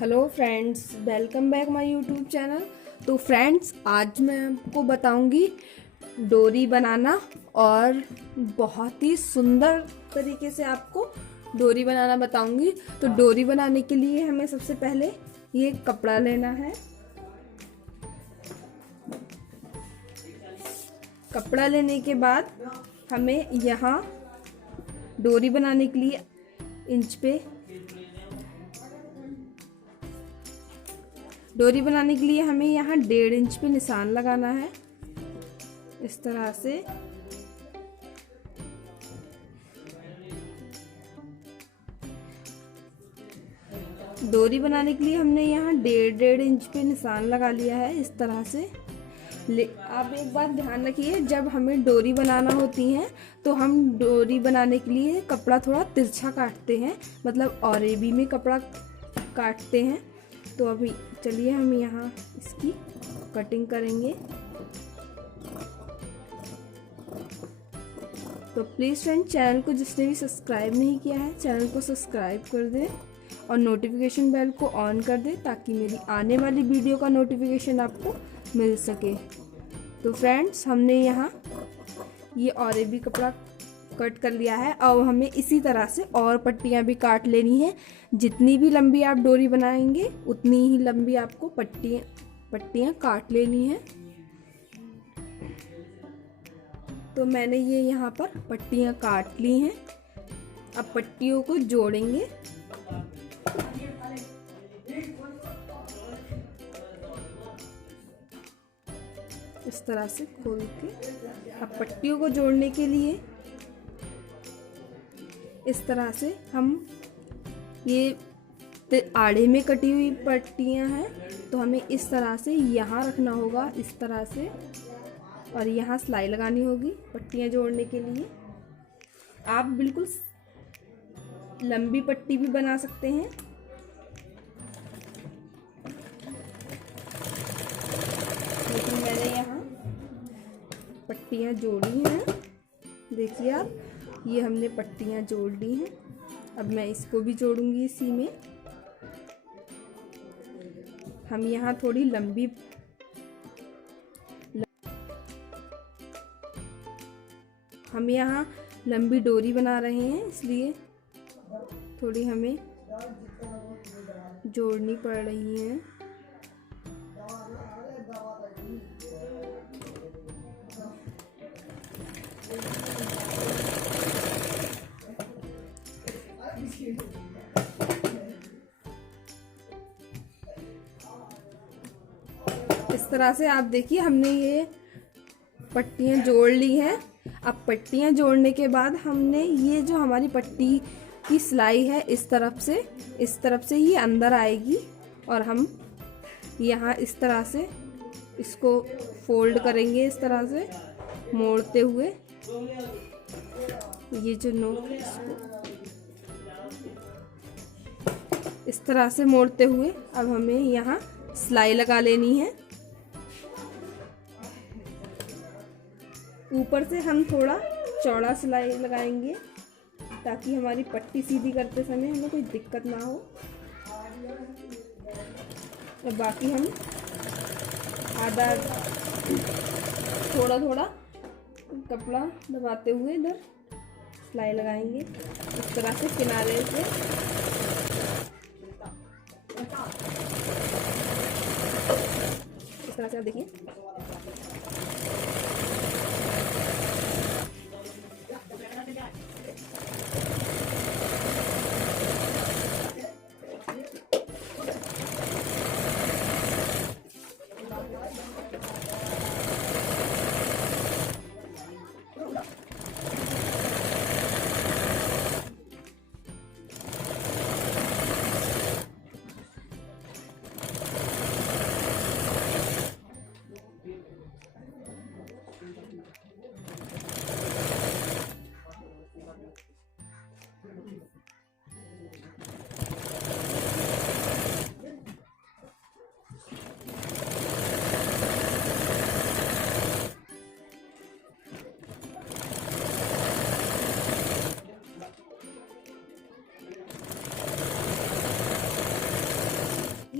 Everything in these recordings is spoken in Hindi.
Hello friends, welcome back my YouTube channel. तो फ्रेंड्स, आज मैं आपको बताऊंगी डोरी बनाना और बहुत ही सुंदर तरीके से आपको डोरी बनाना बताऊंगी। तो डोरी बनाने के लिए हमें सबसे पहले ये कपड़ा लेना है। कपड़ा लेने के बाद हमें यहाँ डोरी बनाने के लिए इंच पे डोरी बनाने के लिए हमें यहाँ 1.5 इंच पे निशान लगाना है। इस तरह से डोरी बनाने के लिए हमने यहाँ 1.5 इंच पे निशान लगा लिया है। इस तरह से आप एक बात ध्यान रखिए, जब हमें डोरी बनाना होती है तो हम डोरी बनाने के लिए कपड़ा थोड़ा तिरछा काटते हैं, मतलब औरेबी में कपड़ा काटते हैं। तो अभी चलिए हम यहाँ इसकी कटिंग करेंगे। तो प्लीज़ फ्रेंड, चैनल को जिसने भी सब्सक्राइब नहीं किया है चैनल को सब्सक्राइब कर दें और नोटिफिकेशन बेल को ऑन कर दें ताकि मेरी आने वाली वीडियो का नोटिफिकेशन आपको मिल सके। तो फ्रेंड्स, हमने यहाँ ये औरेबी कपड़ा कट कर लिया है। अब हमें इसी तरह से और पट्टियाँ भी काट लेनी है। जितनी भी लंबी आप डोरी बनाएंगे उतनी ही लंबी आपको पट्टियाँ काट लेनी है। तो मैंने ये यहाँ पर पट्टियाँ काट ली हैं। अब पट्टियों को जोड़ेंगे। इस तरह से खोल के अब पट्टियों को जोड़ने के लिए इस तरह से हम ये आड़े में कटी हुई पट्टियाँ हैं तो हमें इस तरह से यहाँ रखना होगा, इस तरह से, और यहाँ सिलाई लगानी होगी पट्टियाँ जोड़ने के लिए। आप बिल्कुल लंबी पट्टी भी बना सकते हैं। लेकिन मैंने यहाँ पट्टियाँ जोड़ी हैं। देखिए आप, ये हमने पट्टियाँ जोड़ ली हैं। अब मैं इसको भी जोड़ूंगी इसी में। हम यहाँ थोड़ी लंबी डोरी बना रहे हैं, इसलिए थोड़ी हमें जोड़नी पड़ रही है। इस तरह से आप देखिए, हमने ये पट्टियाँ जोड़ ली हैं। अब पट्टियाँ जोड़ने के बाद हमने ये जो हमारी पट्टी की सिलाई है इस तरफ से ही अंदर आएगी और हम यहाँ इस तरह से इसको फोल्ड करेंगे, इस तरह से मोड़ते हुए। ये जो नोक इसको इस तरह से मोड़ते हुए अब हमें यहाँ सिलाई लगा लेनी है। ऊपर से हम थोड़ा चौड़ा सिलाई लगाएंगे ताकि हमारी पट्टी सीधी करते समय हमें कोई दिक्कत ना हो। और बाकी हम आधा थोड़ा कपड़ा दबाते हुए इधर सिलाई लगाएंगे, इस तरह से किनारे से। इस तरह से आप देखिए।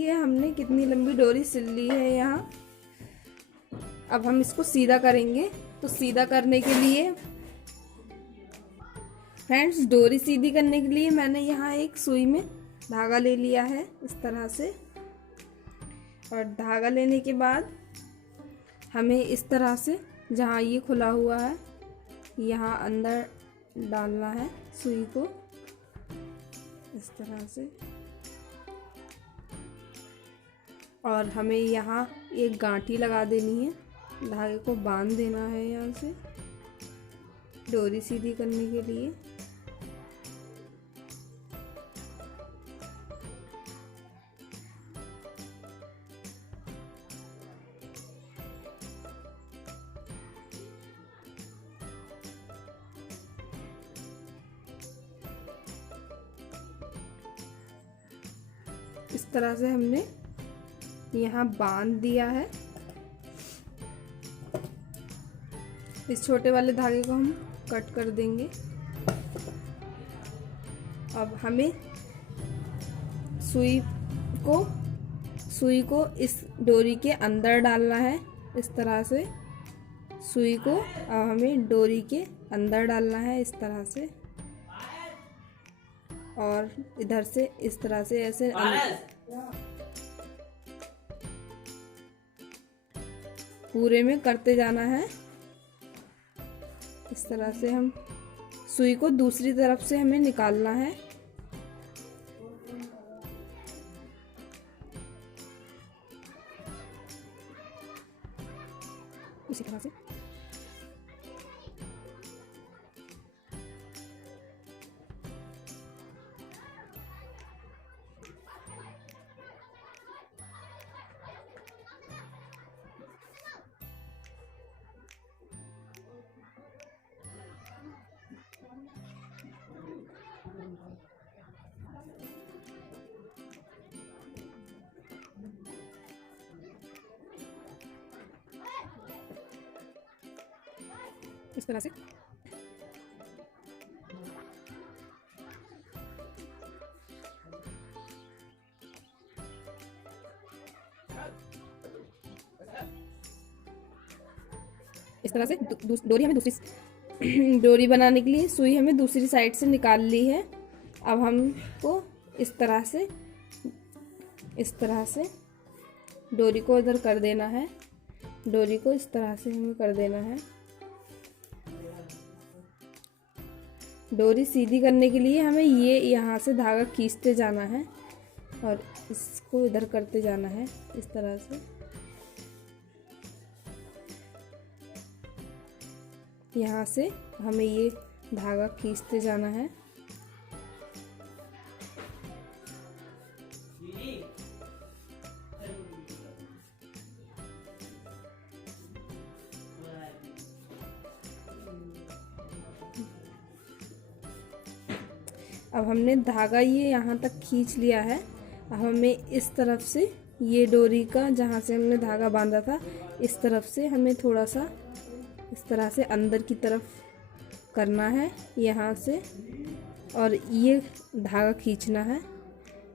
देखिए हमने कितनी लंबी डोरी सिल ली है यहाँ। अब हम इसको सीधा करेंगे। तो सीधा करने के लिए फ्रेंड्स, डोरी सीधी करने के लिए मैंने यहाँ एक सुई में धागा ले लिया है इस तरह से। और धागा लेने के बाद हमें इस तरह से, जहाँ ये खुला हुआ है यहाँ अंदर डालना है सुई को इस तरह से। और हमें यहाँ एक गांठी लगा देनी है, धागे को बांध देना है यहाँ से डोरी सीधी करने के लिए। इस तरह से हमने यहाँ बांध दिया है। इस छोटे वाले धागे को हम कट कर देंगे। अब हमें सुई को इस डोरी के अंदर डालना है इस तरह से। सुई को अब हमें डोरी के अंदर डालना है इस तरह से, और इधर से इस तरह से ऐसे पूरे में करते जाना है। इस तरह से हम सुई को दूसरी तरफ से हमें निकालना है। इसी तरह से इस तरह से डोरी हमें दूसरी डोरी बनाने के लिए सुई हमें दूसरी साइड से निकाल ली है। अब हमको इस तरह से डोरी को इधर कर देना है। डोरी को इस तरह से हमें कर देना है। डोरी सीधी करने के लिए हमें ये यहाँ से धागा खींचते जाना है और इसको इधर करते जाना है इस तरह से। यहाँ से हमें ये धागा खींचते जाना है। अब हमने धागा ये यहाँ तक खींच लिया है। अब हमें इस तरफ से ये डोरी का, जहाँ से हमने धागा बांधा था, इस तरफ से हमें थोड़ा सा इस तरह से अंदर की तरफ करना है यहाँ से, और ये धागा खींचना है।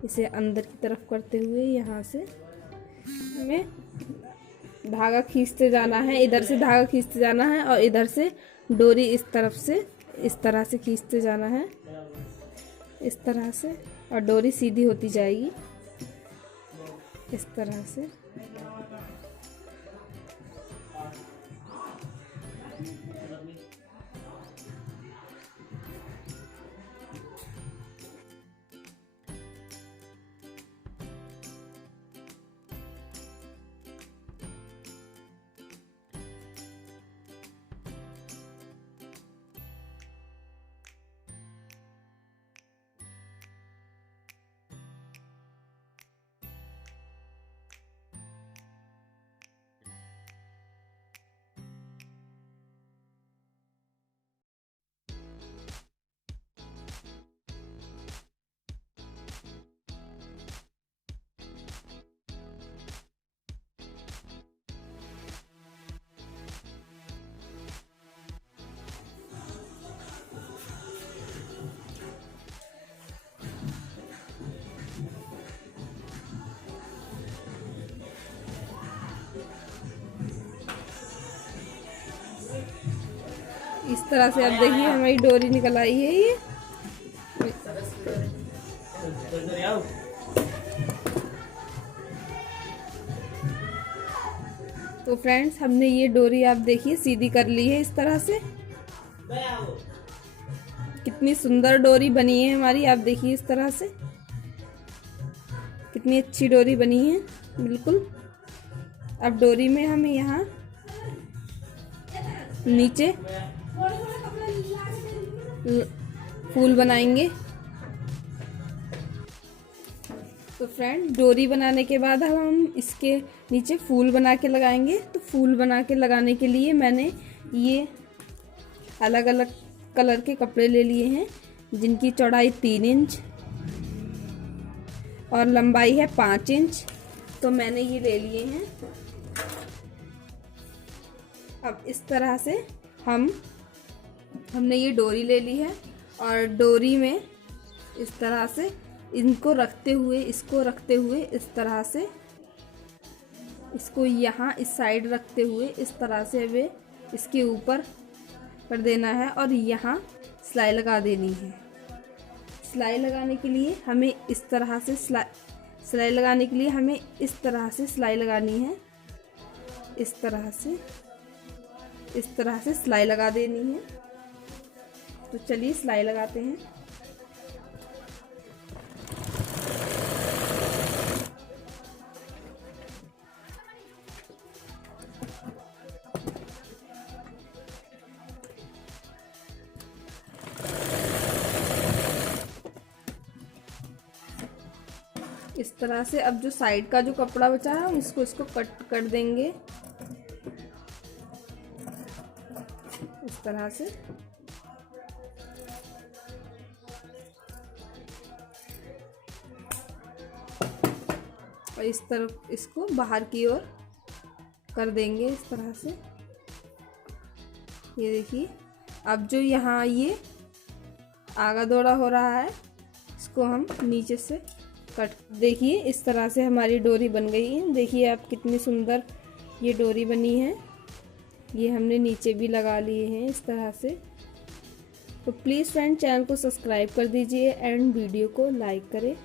इसे अंदर की तरफ करते हुए यहाँ से हमें धागा खींचते जाना है। इधर से धागा खींचते जाना है और इधर से डोरी इस तरफ से इस तरह से खींचते जाना है इस तरह से, और डोरी सीधी होती जाएगी इस तरह से। इस तरह से अब देखिए हमारी डोरी निकल आई है ये। तो फ्रेंड्स हमने ये डोरी आप देखिए सीधी कर ली है इस तरह से। कितनी सुंदर डोरी बनी है हमारी, आप देखिए इस तरह से कितनी अच्छी डोरी बनी है बिल्कुल। अब डोरी में हम यहाँ नीचे फूल बनाएंगे। तो फ्रेंड डोरी बनाने के बाद अब हम इसके नीचे फूल बना के लगाएंगे। तो फूल बना के लगाने के लिए मैंने ये अलग अलग कलर के कपड़े ले लिए हैं जिनकी चौड़ाई 3 इंच और लंबाई है 5 इंच। तो मैंने ये ले लिए हैं। अब इस तरह से हमने ये डोरी ले ली है और डोरी में इस तरह से इसको रखते हुए इस तरह से इसको यहाँ इस साइड रखते हुए इस तरह से वे इसके ऊपर कर देना है और यहाँ सिलाई लगा देनी है। सिलाई लगाने के लिए हमें इस तरह से सिलाई लगाने के लिए हमें इस तरह से सिलाई लगानी है। इस तरह से सिलाई लगा देनी है। तो चलिए सिलाई लगाते हैं। इस तरह से अब जो साइड का जो कपड़ा बचा है हम इसको कट कर देंगे इस तरह से। और इस तरफ इसको बाहर की ओर कर देंगे इस तरह से। ये देखिए अब जो यहाँ ये आगा दौड़ा हो रहा है इसको हम नीचे से कट। देखिए इस तरह से हमारी डोरी बन गई है। देखिए आप कितनी सुंदर ये डोरी बनी है। ये हमने नीचे भी लगा लिए हैं इस तरह से। तो प्लीज़ फ्रेंड चैनल को सब्सक्राइब कर दीजिए एंड वीडियो को लाइक करें।